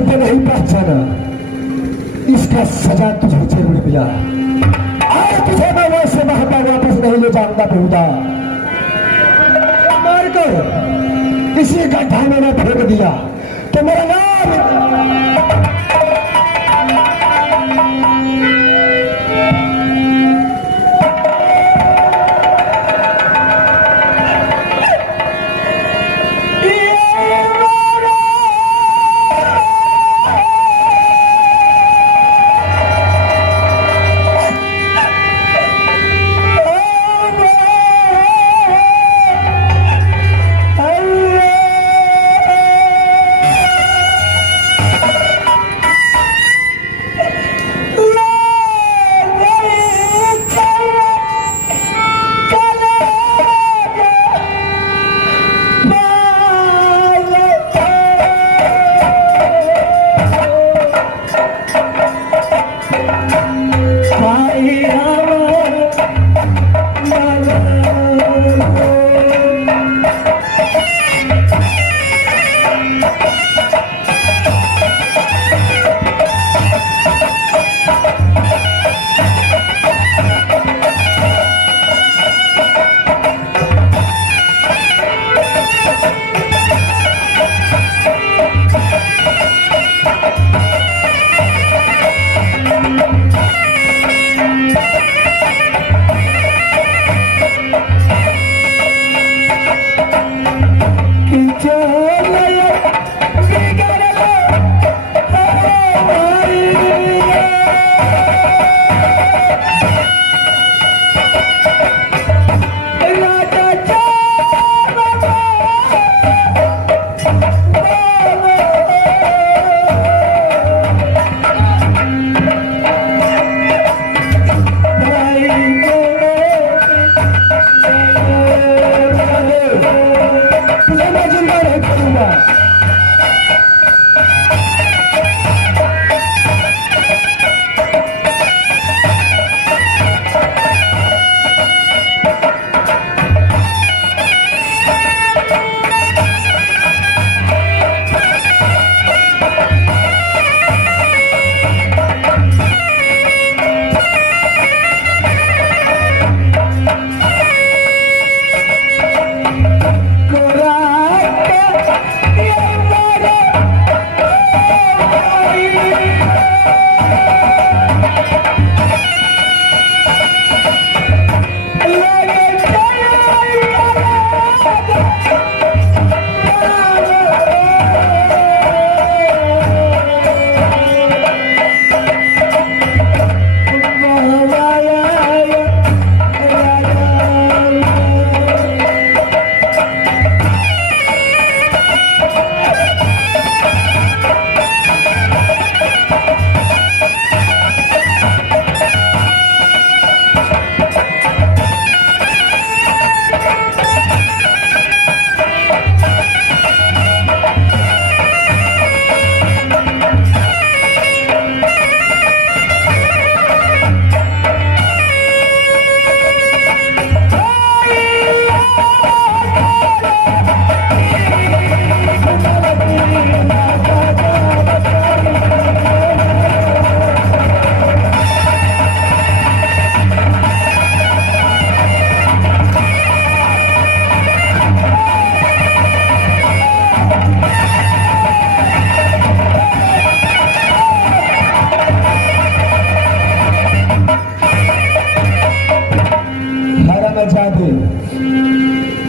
मुझे नहीं पहचाना, इसका सजा तुझे जरूर मिला। आज तुझे मैं वैसे महता वापस नहीं ले जाऊंगा बेहुदा। मारकर इसी गड्ढा में मैं फेंक दिया तो मेरा नाम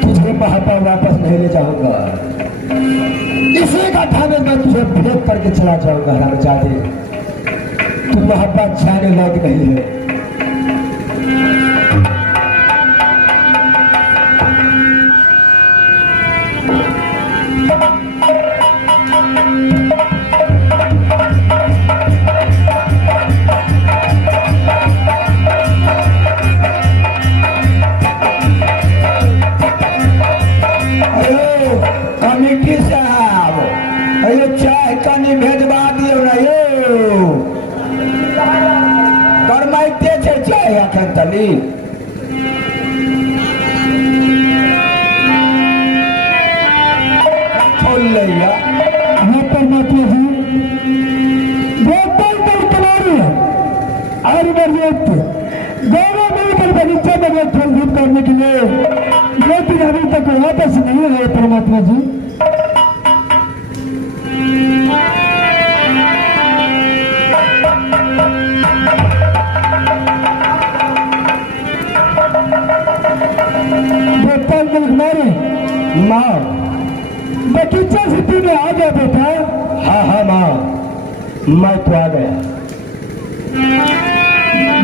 तुझे महापा वापस नहीं ले जाऊंगा। इसी गड्ढा में मैं तुझे फेंक करके चला जाऊंगा। हरामजादे, तू महापा जाने लायक नहीं है। कमिटी साहब, अरे चाय कनी भेजवा दियो ना यो। करमाइते छे चाय अखन तली। खोल लिया। हाँ परमात्मा जी। संयुक्त दोनों मिलकर बगीचे में गए खेल करने के लिए, लेकिन अभी तक वापस नहीं आए परमात्मा जी। कुमारी माँ बगीचा से तू में आ गया बेटा। हाँ हाँ माँ, मैं तो आ गया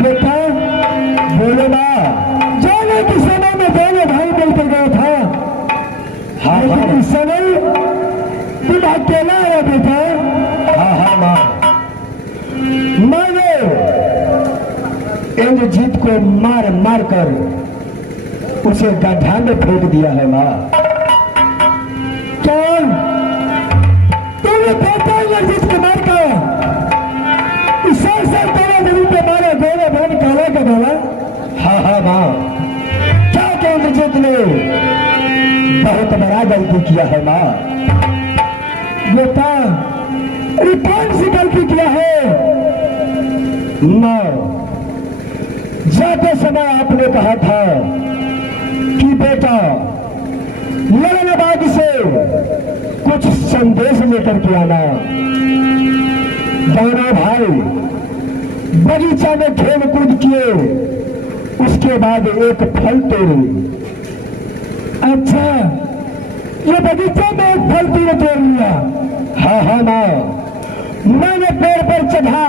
बेटा। बोलो माँ। जाने के समय में दोनों भाई मिलकर गया था। हाँ हाँ, इस समय तुम अकेला आया बेटा। हाँ हाँ माँ, मैंने इंद्रजीत को मार मार कर उसे गड्ढा में फेंक दिया है माँ। कौन? तुमने फेंका इंद्रजीत को मार कर? साल साल तेरा नदी पे मारा, गोरा भाग काला का डाला। हाँ हाँ माँ, क्या क्या इंद्रजीत ने बहुत बड़ा गलती किया है माँ। बेटा अरे कौन सी गलती किया है माँ? जाते समय आपने कहा था कि बेटा लड़नबाज से कुछ संदेश लेकर के आना। दोनों भाई बगीचा में खेल कूद किए, उसके बाद एक फल तोड़े। अच्छा, ये बगीचा में एक फल तूने तोड़ लिया? हाँ हाँ माँ, मैंने पेड़ पर चढ़ा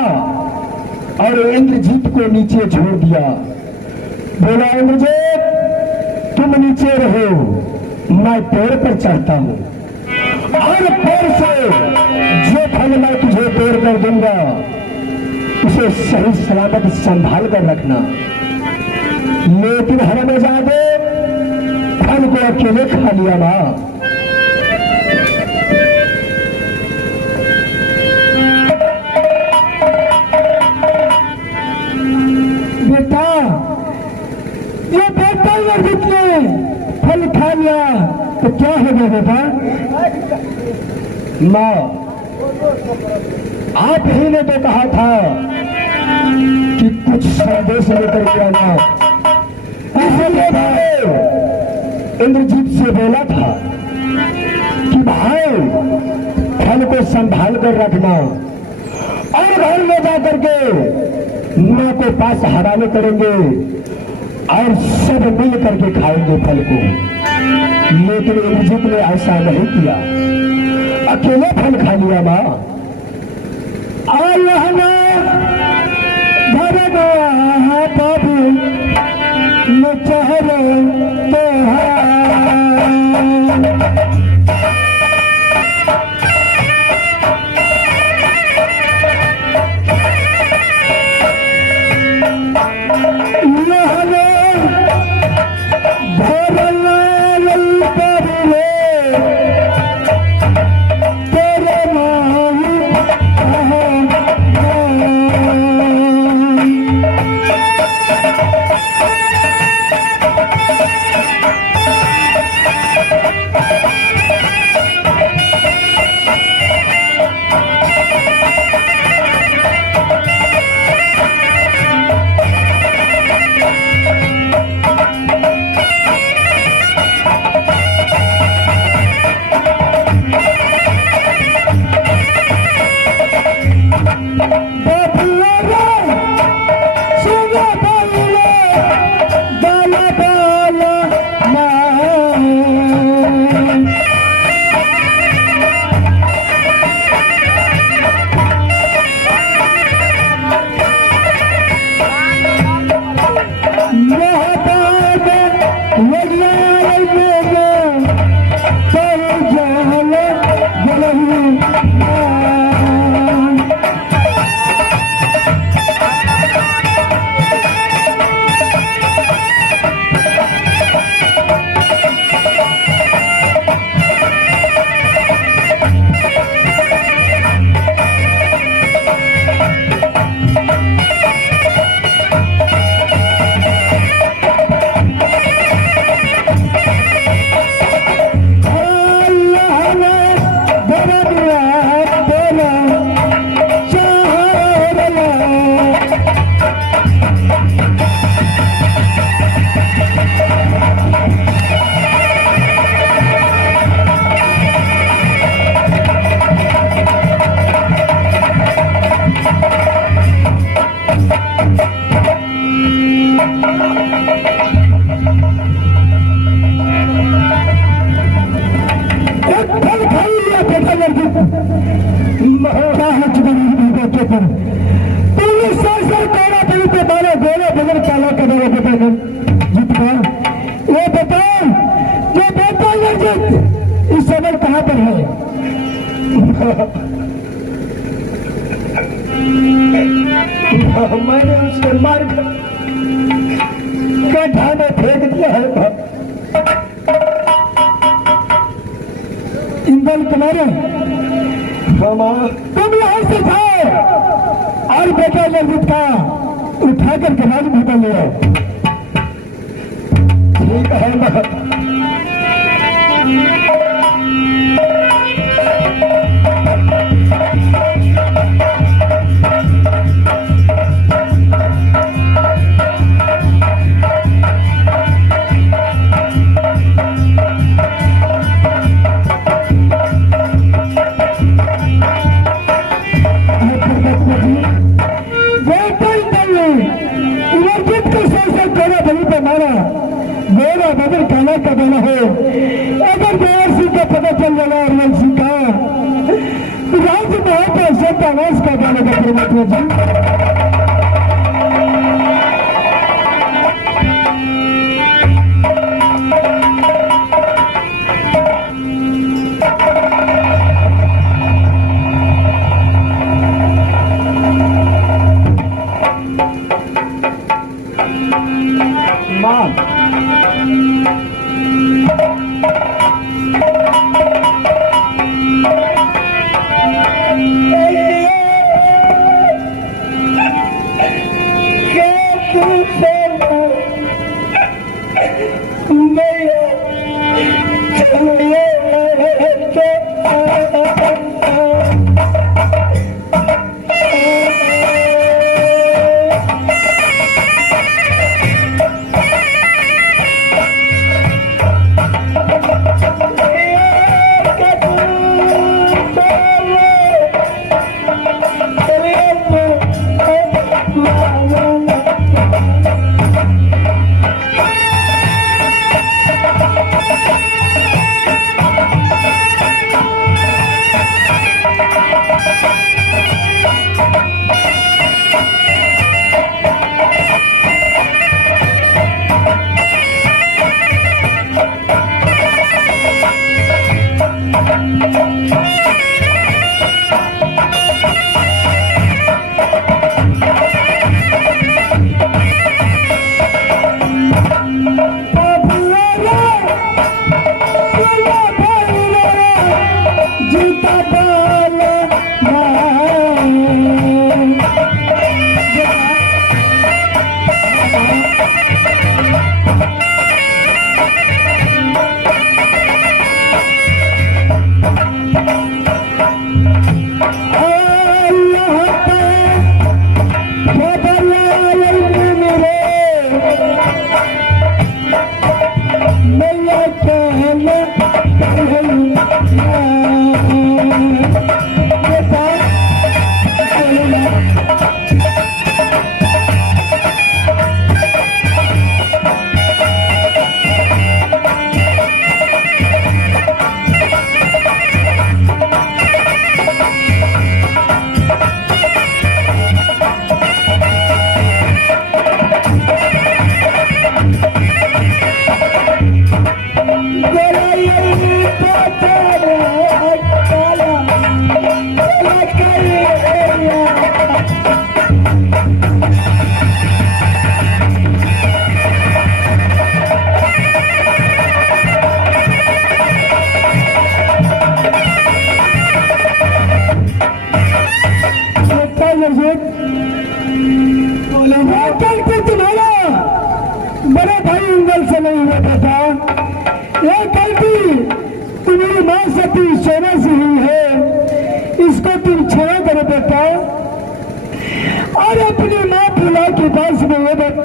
और इंद्रजीत को नीचे छोड़ दिया। बोला इंद्रजीत तुम नीचे रहो, मैं पेड़ पर चढ़ता हूँ और पेड़ से जो फल मैं तुझे तोड़ कर दूंगा उसे सही सलामत संभाल कर रखना। लेकिन हरामजादे फल को अकेले खा लिया माँ। बेटा ये बेटा इंद्रजीत ने फल खा लिया तो क्या होगा बेटा? माँ आप ही ने तो कहा था कि कुछ संदेश लेकर के आना, इसलिए भाई इंद्रजीत से बोला था कि भाई फल को संभाल कर रखना और घर ले जा करके माँ को पास हवाले करेंगे और सब मिल करके खाएंगे फल को। लेकिन इंद्रजीत ने ऐसा नहीं किया, अकेले फल खा लिया माँ। बाबू न चेहरे तो क्या है चुनावी बच्चे पर पुलिस शासन कोना पुलिस पे मारे गोले बगैर काला कर रहे बेटे जीत गए। ये बताओ ये बेटा ये जीत इस समय कहाँ पर है? मैंने उसके मार गड्ढा में फेंक दिया है। इंदल कुमार तुम यहां से जाओ और बेटा ललित का उठाकर गवाज भेटा ले आओ। ठीक है ना? बदल काला का देना हो अगर देवर सिंह का पता चल जाएगा अरविंद सिंह का राज्य में पर सत्यानाश का देने का प्रमोद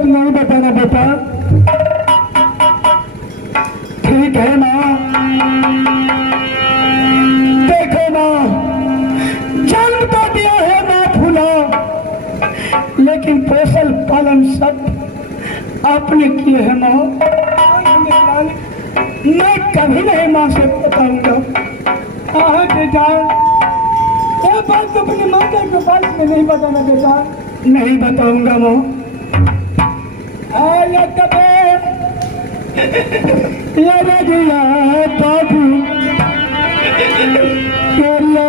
नहीं बताना बेटा, ठीक है ना? देखो ना, जन्म तो दिया है माँ फूला, लेकिन पोषण पालन सब आपने किए हैं माँ। मैं कभी नहीं माँ से बताऊंगा। हाँ बेटा, ये बात तो अपनी माता के पास में नहीं बताना बेटा। नहीं बताऊंगा माँ। आया कबे ये रजिया बाबू करिया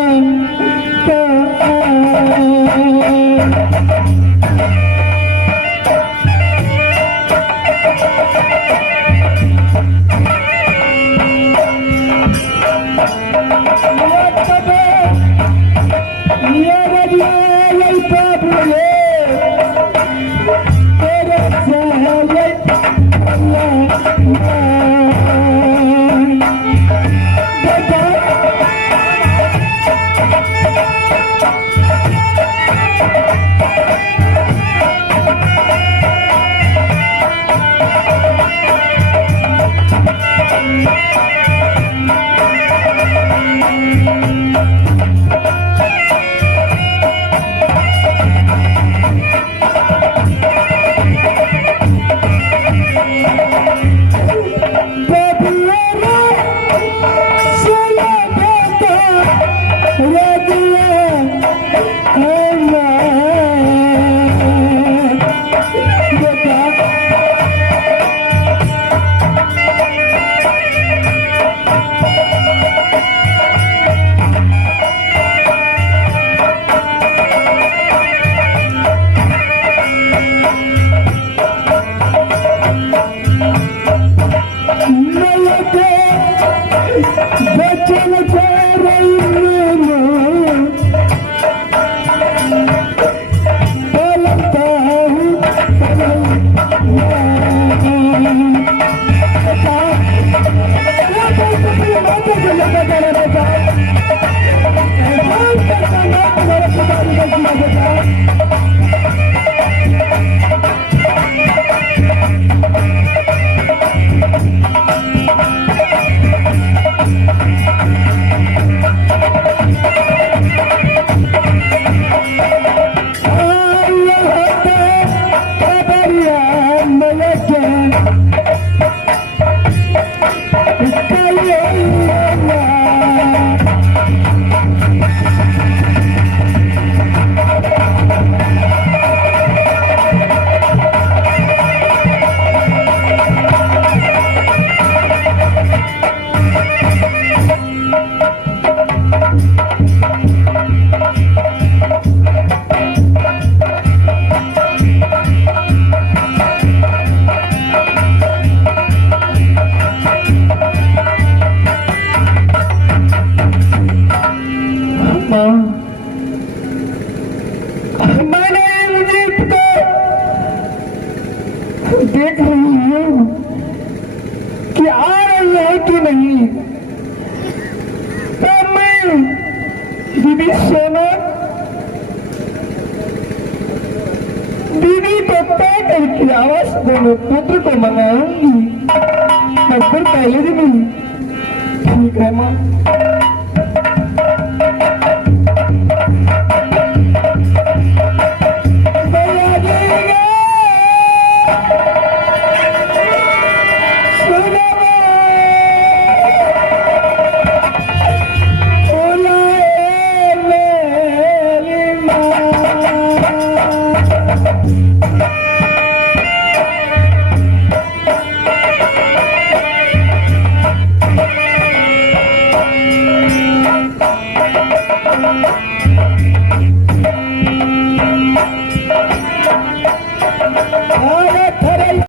देख रही हूँ कि आ रही है कि नहीं। तो मैं दीदी सोना दीदी को तय करके आवाज दोनों पुत्र को मंगाऊंगी। मगर पहले दिन ही ठीक है माँ।